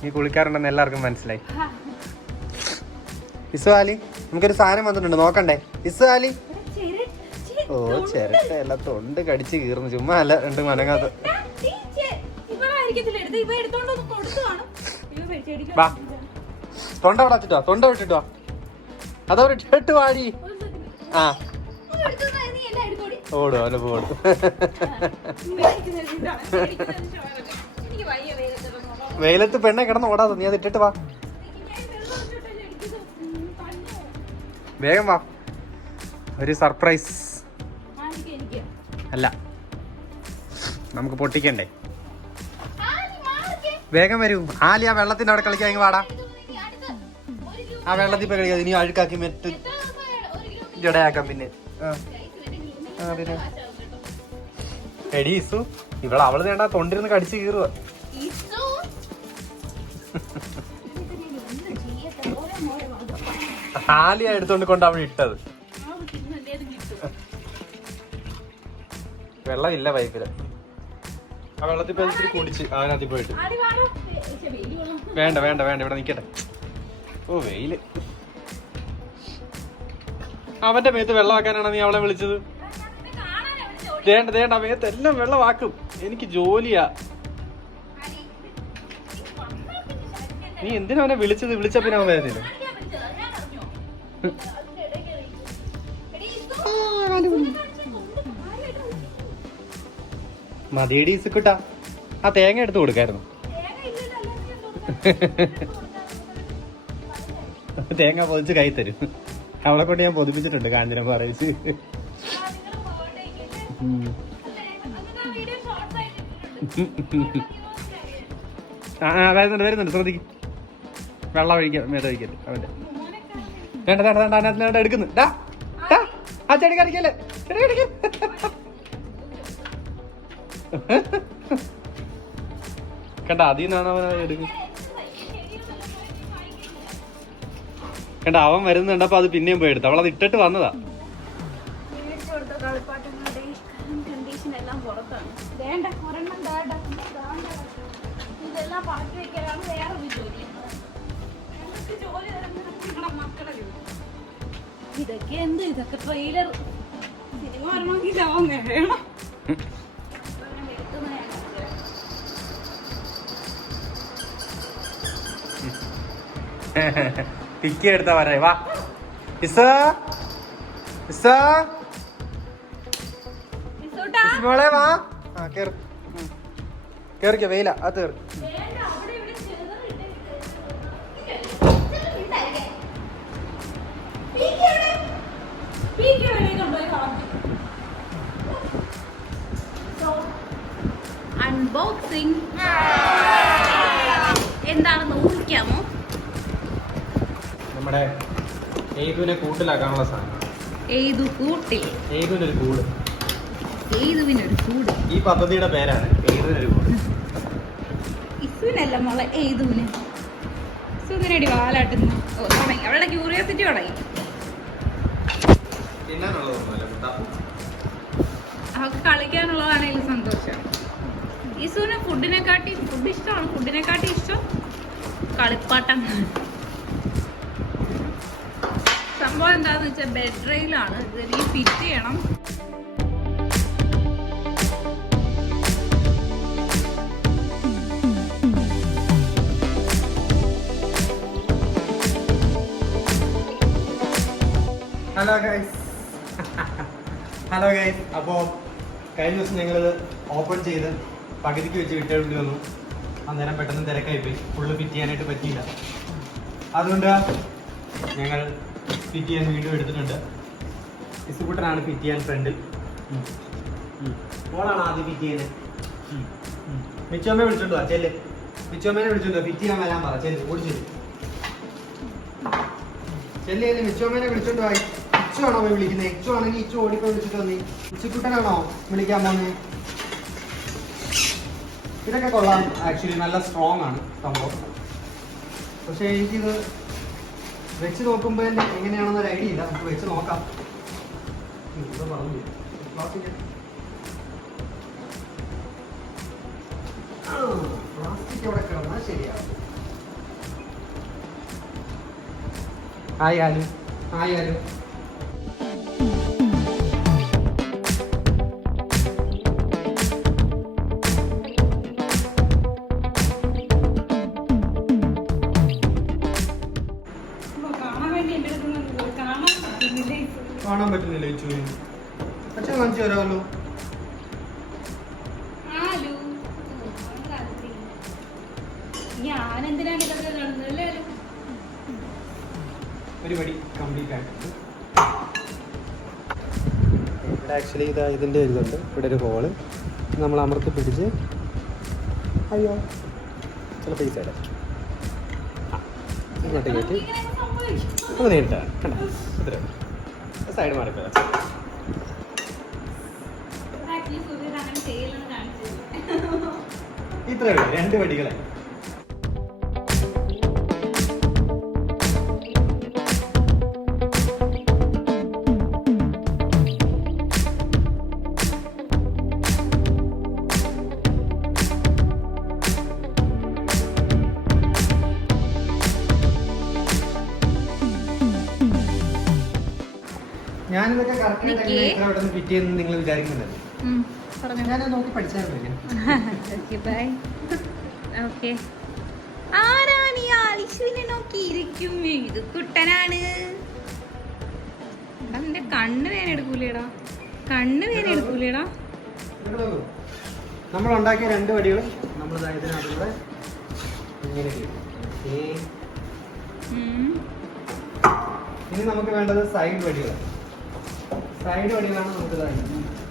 നീ കുളിക്കാറുണ്ടെന്ന് എല്ലാവർക്കും മനസ്സിലായി. ഇസു ആലി നമുക്കൊരു സാധനം വന്നിട്ടുണ്ട് നോക്കണ്ടേ? ഇസു ആലി ഓ ചിരട്ട എല്ലാം തൊണ്ട് കടിച്ച് കീറുന്നു. ചുമ്മാ അല്ല രണ്ട് മനങ്ങാത്ത. വാ. തൊണ്ട വിടച്ചിട്ടോ തൊണ്ട വിട്ടിട്ടോ അതോ ഇട്ടിട്ട് വാടി ആ. ഓടും പോടും വെയിലത്ത് പെണ്ണെ കിടന്ന് ഓടാതെ നീ അത് ഇട്ടിട്ട് വാ. വേഗം വാ. ഒരു സർപ്രൈസ്. അല്ല നമുക്ക് പൊട്ടിക്കണ്ടേ? വേഗം വരൂ. ആലി ആ വെള്ളത്തിന്റെ അവിടെ കളിക്കാൻ വാടാ. ആ വെള്ളത്തിൽ പോയി കളിക്കാതെ ഇനി അഴുക്കാക്കി മെറ്റ് ജടയാക്കാം പിന്നെ. എടീസു ഇവൾ അവൾ വേണ്ട തൊണ്ടിരുന്ന് കടിച്ചു കീറുക ആലിയ എടുത്തോണ്ട് കൊണ്ട് അവിടെ ഇട്ടത്. വെള്ളമില്ല പൈപ്പിൽ ആ വെള്ളത്തിൽ പോയി ഇത്തിരി കുടിച്ച് അതിനകത്ത് പോയിട്ട്. വേണ്ട വേണ്ട വേണ്ട ഇവിടെ നിക്കട്ടെ. ഓ വെയിൽ. അവന്റെ മേത്ത് വെള്ളമാക്കാനാണ് നീ അവളെ വിളിച്ചത്. വേണ്ട വേണ്ട മേത്ത് എല്ലാം വെള്ളമാക്കും. എനിക്ക് ജോലിയാ. നീ എന്തിനാ അവനെ വിളിച്ചത്? വിളിച്ച പിന്നെ അവൻ വരുന്നില്ല മതിയടി ഇസുക്കുട്ടാ ആ തേങ്ങ എടുത്ത് കൊടുക്കായിരുന്നു. തേങ്ങ പൊതിച്ച് കൈ തരും. അവളെ കൊണ്ട് ഞാൻ പൊതിപ്പിച്ചിട്ടുണ്ട് കാഞ്ചനം പറയിച്ച്. ആ വരുന്നുണ്ട് വരുന്നുണ്ട് ശ്രദ്ധിക്കും. വെള്ളം ഒഴിക്കാൻ മേട ഒഴിക്കൽ അവന്റെ വേണ്ട വേണ്ട വേണ്ട അതിനകത്ത് വേണ്ട എടുക്കുന്നു. ഡാ ആ ചെടി കറിക്കല്ലേ ചെടി കറിക്കും കണ്ട അതിൽ നിന്നാണ് അവൻ എടുക്കുന്നത് കണ്ട അവൻ വരുന്നുണ്ടപ്പോ അത് പിന്നെയും പോയി എടുത്തു. അത് ഇട്ടിട്ട് വന്നതാ. ഇതൊക്കെ എന്ത്? ഇതൊക്കെ ട്രെയിലർ സിനിമ വരണമെങ്കിൽ വേണം. പിക്കി എടുത്താ പറയ വാ. ഇസ ഇസ മോളെ വാ. ആ കേറ്. കേറിക്കോ വെയില. അത് കേറി. ഏകുവിനെ കൂട്ടിലാക്കാനുള്ള സാധനം? ഏതു കൂട്ടിൽ? ഏതുവിനൊരു കൂട്? ഏതുവിനൊരു കൂട്? ഈ പദ്ധതിയുടെ പേരാണ് ഏതുവിനൊരു കൂട്. ഇസുവിനല്ല മോളെ ഏതുവിന്? ഇസുവിനടി വാലാട്ടുന്നു. ഓ തുടങ്ങി. അവളുടെ ക്യൂരിയോസിറ്റി തുടങ്ങി. അവൾക്ക് കളിക്കാനുള്ളതാണെങ്കിലും സന്തോഷം. ഇസുവിന് ഫുഡിനെക്കാട്ടി ഫുഡ് ഇഷ്ടമാണ്. ഫുഡിനെക്കാട്ടി ഇഷ്ടം കളിപ്പാട്ടം. സംഭവം എന്താന്ന് വെച്ചാൽ ബെഡ് റെയിലാണ് ഇത് ഫിറ്റ് ചെയ്യണം. ഹലോ ഗൈസ് ഹലോ ഗൈസ് അപ്പോൾ കഴിഞ്ഞ ദിവസം ഞങ്ങൾ ഓപ്പൺ ചെയ്ത് പകുതിക്ക് വെച്ച് വിട്ടേണ്ടി വന്നു. അന്നേരം പെട്ടെന്ന് തിരക്കായി പോയി. ഫുള്ള് ഫിറ്റ് ചെയ്യാനായിട്ട് പറ്റിയില്ല. അതുകൊണ്ട് ഞങ്ങൾ ഫിറ്റ് ചെയ്യാൻ വീണ്ടും എടുത്തിട്ടുണ്ട്. ഇസുക്കുട്ടനാണ് ഫിറ്റ് ചെയ്യാൻ ഫ്രണ്ടിൽ മോളാണ് ആദ്യം ഫിറ്റ് ചെയ്യുന്നത് മിച്ചോമ്മയെ വിളിച്ചോണ്ട് വാ മിച്ചോമ്മേനെ വിളിച്ചോണ്ട് വാ ഫിറ്റ് ചെയ്യാൻ വരാൻ പറ ചെല്ല് ഓടിച്ചു ചെല്ലി. ചെല്ലി മിച്ചോമ്മേനെ വിളിച്ചോണ്ട് വായി ഇച്ചു പോയി വിളിക്കുന്നത് ഇച്ചു ആണെങ്കിൽ ഇച്ചു ഓടിപ്പോയി വിളിച്ചിട്ട് വന്നി. ഇച്ചുക്കുട്ടനാണോ വിളിക്കാൻ പോന്നെ? ഇതൊക്കെ കൊള്ളാം ആക്ച്വലി നല്ല സ്ട്രോങ് ആണ് സംഭവം. പക്ഷേ എനിക്കിത് വെച്ച് നോക്കുമ്പോൾ എങ്ങനെയാണെന്നൊരു ഐഡിയ ഇല്ല. നമുക്ക് വെച്ച് നോക്കാം. ആയാലും ആയാലും പറഞ്ഞു. പ്ലാസ്റ്റിക് പ്ലാസ്റ്റിക് അവിടെ കിടന്നാൽ ശരിയാവും. ഹായ് ആലു ചൂരി അച്ഛൻ കാണിച്ചു തരാമല്ലോ. ഞാൻ എന്തിനാണ് ഇതൊക്കെ കംപ്ലീറ്റ് ആയിട്ടുണ്ട് ഇവിടെ ആക്ച്വലി ഇതാ ഇതിന്റെ ഇതുണ്ട്. ഇവിടെ ഒരു ഹോൾ നമ്മൾ അമർത്തി പിടിച്ച് അയ്യോ ചില പൈസ ഇടാം ഇങ്ങോട്ട് കയറ്റി. അങ്ങനെ ഒന്ന് കണ്ടോ? ഇത്ര സൈഡ് മാറി ആക്ച്വലി സുധീർ അങ്ങനെ ചെയ്യലെന്ന് കാണിച്ചത് ഇത്രേ ഉള്ളൂ. രണ്ട് പടികളെ ബൈ ഓക്കെ ആരാണ് ഈ ആലിശുവിനെ നോക്കിയിരിക്കും? ഇത് കുട്ടനാണ്. കണ്ണ് വേന എടുക്കൂലേടാ. കണ്ണ് വേന എടുക്കൂലേടാ. നമ്മൾ ഉണ്ടാക്കിയ രണ്ട് വടികൾ നമ്മൾ ഇങ്ങനെ. ഇനി നമുക്ക് വേണ്ടത് സൈഡ് വടികൾ സൈഡ് വടികളാണ് നമുക്ക് ഇതായത്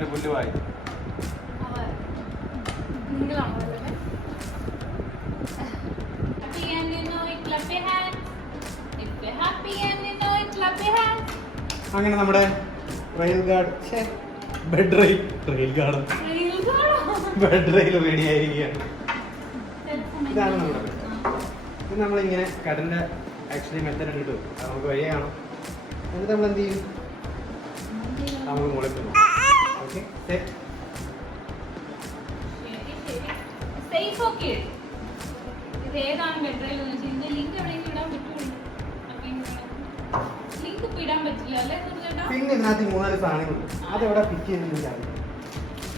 your പുല്ലുവായി. അങ്ങനെ നമ്മുടെ rail guard bed rail rail guard bed rail റെഡിയായിരിക്കുകയാണ് ഇതാണ് നമ്മുടെ. ഇത് നമ്മളിങ്ങനെ കടലിന്റെ ആക്ച്വലി മെത്തഡ് ഇട്ടിട്ട്. നമുക്ക് വഴി എന്നിട്ട് നമ്മൾ എന്ത് ചെയ്യും നമ്മൾ മുകളിൽ ഓക്കെ സെറ്റ് സേഫ് ഓക്കെ ഇത് ഏതാണ് ബെഡ്റൈൽ എന്ന് വെച്ചാൽ ഇതിന്റെ ലിങ്ക് എവിടെയെങ്കിലും ഇടാൻ പറ്റുമോ ലിങ്ക് ഇപ്പൊ ഇടാൻ പറ്റില്ല അല്ലേ സൂര്യേട്ടാ പിന്നെ ഇതിനകത്ത് മൂന്നാൽ സാധനങ്ങൾ അതെവിടെ പിക്ക് ചെയ്തിട്ടില്ല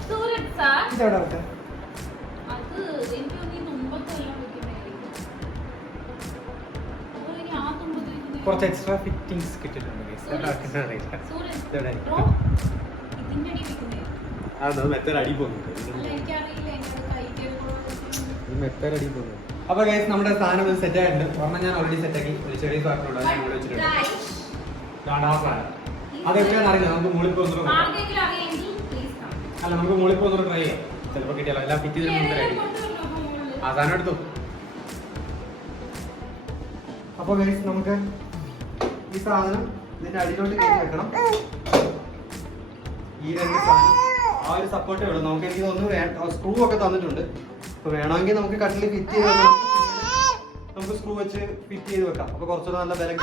സൂരജ് സാർ. ഇതെവിടെ വെക്കാം അത് എനിക്ക് തോന്നി തുമ്പത്തെല്ലാം കുറച്ച് എക്സ്ട്രാ ഫിറ്റിംഗ്സ് കിട്ടിയിട്ടുണ്ട് അപ്പൊ ഗൈസ് നമ്മുടെ സാധനം ഒന്ന് സെറ്റ് ആയിട്ടുണ്ട്. ഒരെണ്ണം ഞാൻ ഓൾറെഡി സെറ്റ് ആക്കി. ഒരു ചെറിയ അത് സാധനം. അതെവിടെയാണെന്ന് അറിയില്ല. നമുക്ക് മുകളിൽ പോകുന്നു അല്ല നമുക്ക് മുകളിൽ പോകുന്നു ട്രൈ ചെയ്യാം. ചിലപ്പോൾ കിട്ടിയാലോ? എല്ലാം ഫിറ്റ് ചെയ്തിട്ട് ready. ആ സാധനം എടുത്തു. അപ്പോൾ ഗൈസ് നമുക്ക് ഈ സാധനം ഇതിന്റെ അടിയിലോട്ട് കയറ്റി വെക്കണം. ഈ രണ്ട് സാധനം. ആ ഒരു സപ്പോർട്ട് ഉള്ളൂ നമുക്ക് എനിക്ക് തോന്നുന്നു സ്ക്രൂ ഒക്കെ തന്നിട്ടുണ്ട്. അപ്പൊ വേണമെങ്കിൽ നമുക്ക് കട്ടിൽ ഫിറ്റ് ചെയ്ത് നമുക്ക് സ്ക്രൂ വെച്ച് ഫിറ്റ് ചെയ്ത് വെക്കാം. അപ്പൊ കുറച്ചുകൂടെ നല്ല ബലം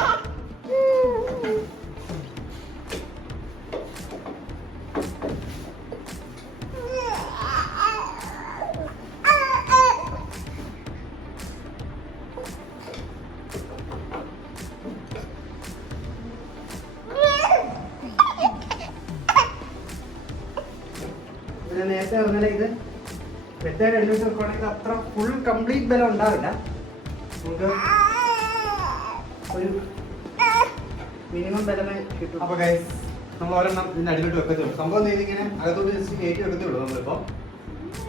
മെത്തേഡ് ദിവസം വെക്കുവാണെങ്കിൽ അത്ര ഫുൾ കംപ്ലീറ്റ് ബലം ഉണ്ടാവില്ല. നമുക്ക് ഒരു മിനിമം ബലമേ കിട്ടും അപ്പൊ ഗൈസ് നമ്മൾ ഒരെണ്ണം ഇതിന്റെ അടിയിലോട്ട് വെക്കത്തുള്ളൂ സംഭവം നീ ഇങ്ങനെ അകത്തോട്ട് ജസ്റ്റ് കയറ്റി വെക്കത്തുള്ളൂ നമ്മളിപ്പോ.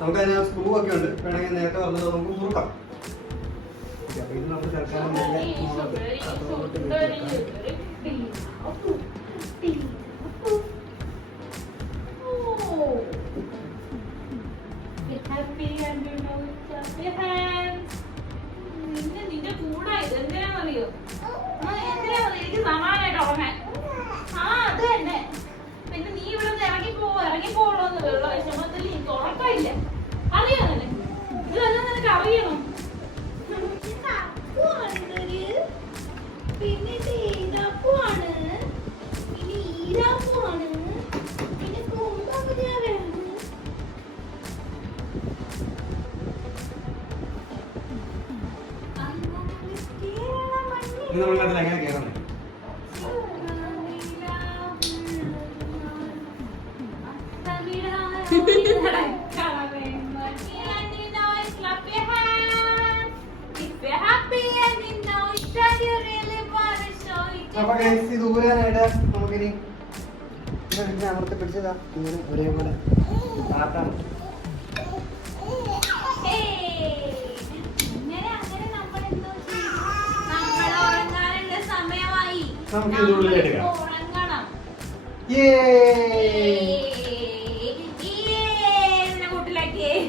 നമുക്ക് അതിന് സ്ക്രൂ ഒക്കെ ഉണ്ട്. വേണമെങ്കിൽ നേരത്തെ പറഞ്ഞത് നമുക്ക് മുറുക്കാം. ഓക്കേ, അപ്പൊ ഇത് നമുക്ക് തൽക്കാലം നിന്നെ നിന്റെ എന്തിനാണെന്നറിയോ ആ, എന്തിനാണെന്നറിയോ? എനിക്ക് സമാധാനമായിട്ട് ഉറങ്ങാൻ. ആ, അത് തന്നെ. പിന്നെ നീ ഇവിടെ നിന്ന് ഇറങ്ങി പോവോ ഇറങ്ങി പോകണോ എന്നുള്ള വിഷമത്തിൽ എനിക്ക് ഉറക്കമില്ല അറിയാം നിനക്ക് ഇതെല്ലാം നിനക്ക് അറിയണം ഇത്. പിന്നെ ഇത് ഈരാപ്പുവാണ്. പിന്നെ ഈരാപ്പുവാണ്. പിന്നെ നമ്മൾ കണ്ടില്ല എങ്ങനെ കയറണം അപ്പൊ ഇത് ഊരാനായിട്ട് നമുക്കിനി അമർത്തി പിടിച്ചതാ. ഇങ്ങനെ ഒരേപോലെ. താത്താം നമുക്ക് ഇത് ഉള്ളിലെടുക്കാം.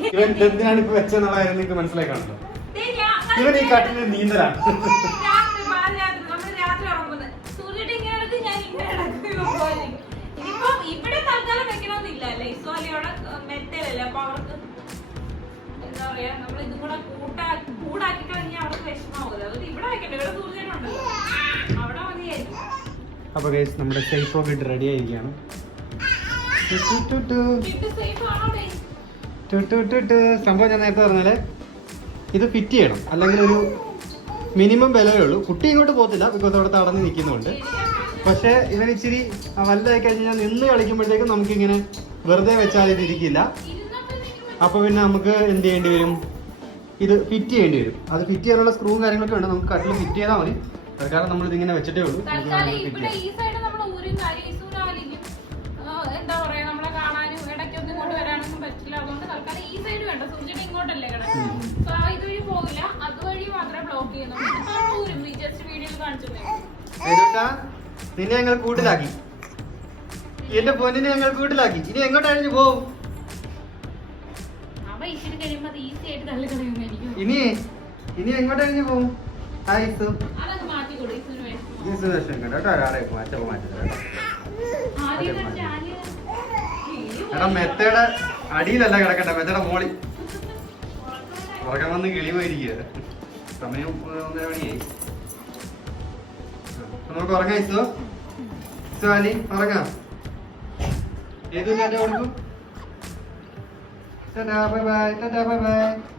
ഇവൻ എന്തിനാണ് ഇപ്പൊ വെച്ചെന്നുള്ള നിങ്ങൾക്ക് മനസ്സിലായി കാണുന്നത് ഇവൻ ഈ കാട്ടിന് നീന്തലാണ്. ഇവിടെ തൽക്കാലം വെക്കണമെന്നില്ല അല്ലേ? ഇസ്വാലിയോടെ മെത്തലല്ലേ അപ്പൊ അവർക്ക് എന്താ പറയാ നമ്മൾ ഇതും കൂടെ കൂട്ടാ കൂടാക്കി കഴിഞ്ഞാൽ അവിടെ വിഷമാവില്ല അതുകൊണ്ട് ഇവിടെ വെക്കണ്ട ഇവിടെ സൂര്യനുണ്ടല്ലോ അവിടെ മതിയായിരിക്കും അപ്പൊ ഗൈസ് നമ്മുടെ സേഫ് ഒക്കെ ഇട്ട് റെഡി ആയിരിക്കുകയാണ്. സംഭവം ഞാൻ നേരത്തെ പറഞ്ഞാൽ ഇത് ഫിറ്റ് ചെയ്യണം. അല്ലെങ്കിൽ ഒരു മിനിമം വിലയേ ഉള്ളൂ. കുട്ടി ഇങ്ങോട്ട് പോകത്തില്ല ബിക്കോസ് അവിടെ തടഞ്ഞ് നിൽക്കുന്നുണ്ട്. പക്ഷെ ഇവൻ ഇച്ചിരി വലുതായി കഴിഞ്ഞാൽ നിന്ന് കളിക്കുമ്പോഴത്തേക്കും നമുക്കിങ്ങനെ വെറുതെ വെച്ചാൽ ഇത് ഇരിക്കില്ല ഇരുന്നപ്പോൾ നിങ്ങൾ അപ്പൊ പിന്നെ നമുക്ക് എന്ത് ചെയ്യേണ്ടി വരും? ഇത് ഫിറ്റ് ചെയ്യേണ്ടി വരും. അത് ഫിറ്റ് ചെയ്യാനുള്ള സ്ക്രൂവും കാര്യങ്ങളൊക്കെ ഉണ്ട്. നമുക്ക് കട്ടിൽ ഫിറ്റ് ചെയ്താൽ മതി. തൽക്കാലം നമ്മൾ ഇതിങ്ങനെ വെച്ചിട്ടേ ഉള്ളൂ. ചെയ്യാം. എന്താ പറയാ നമ്മളെ കാണാനും ഇടയ്ക്കൊന്നും ഇങ്ങോട്ട് വരാനൊന്നും പറ്റില്ല. അതുകൊണ്ട് തൽക്കാലം ഈ സൈഡ് വേണ്ട. സൂര്യയുടെ ഇങ്ങോട്ടല്ലേ സോ ആ ഇതുവഴി പോകില്ല. അതുവഴി മാത്രമേ ബ്ലോക്ക് ജസ്റ്റ് വീഡിയോയിൽ? നിന്നെ ഞങ്ങൾ കൂട്ടിലാക്കി. എന്റെ പൊന്നിനെ ഞങ്ങൾ കൂട്ടിലാക്കി. ഇനി എങ്ങോട്ടായിരുന്നു പോവും. ഇച്ചിരി കഴിയുമ്പോൾ അത് ഈസി ആയിട്ട് തള്ളി കളയുമായിരിക്കും ഇനി ഇനി എങ്ങോട്ട് ഇസു അതൊക്കെ കൊടുക്കും ഇസുവിന് ഇസു കേട്ടോ. ഒരാളെ കേട്ടോ. ആദ്യം അതെ, എടാ മെത്തയുടെ അടിയിലല്ല കിടക്കട്ടെ മെത്തയുടെ മോളി. ഉറക്കം വന്ന് കിളി പോയിരിക്കുക സമയം ഒന്നര മണിയായി. ആ, നമുക്ക് ഉറങ്ങാം ഇസു ഇസു അനി ഉറങ്ങാം. ഏത് 大家拜拜，大家拜拜。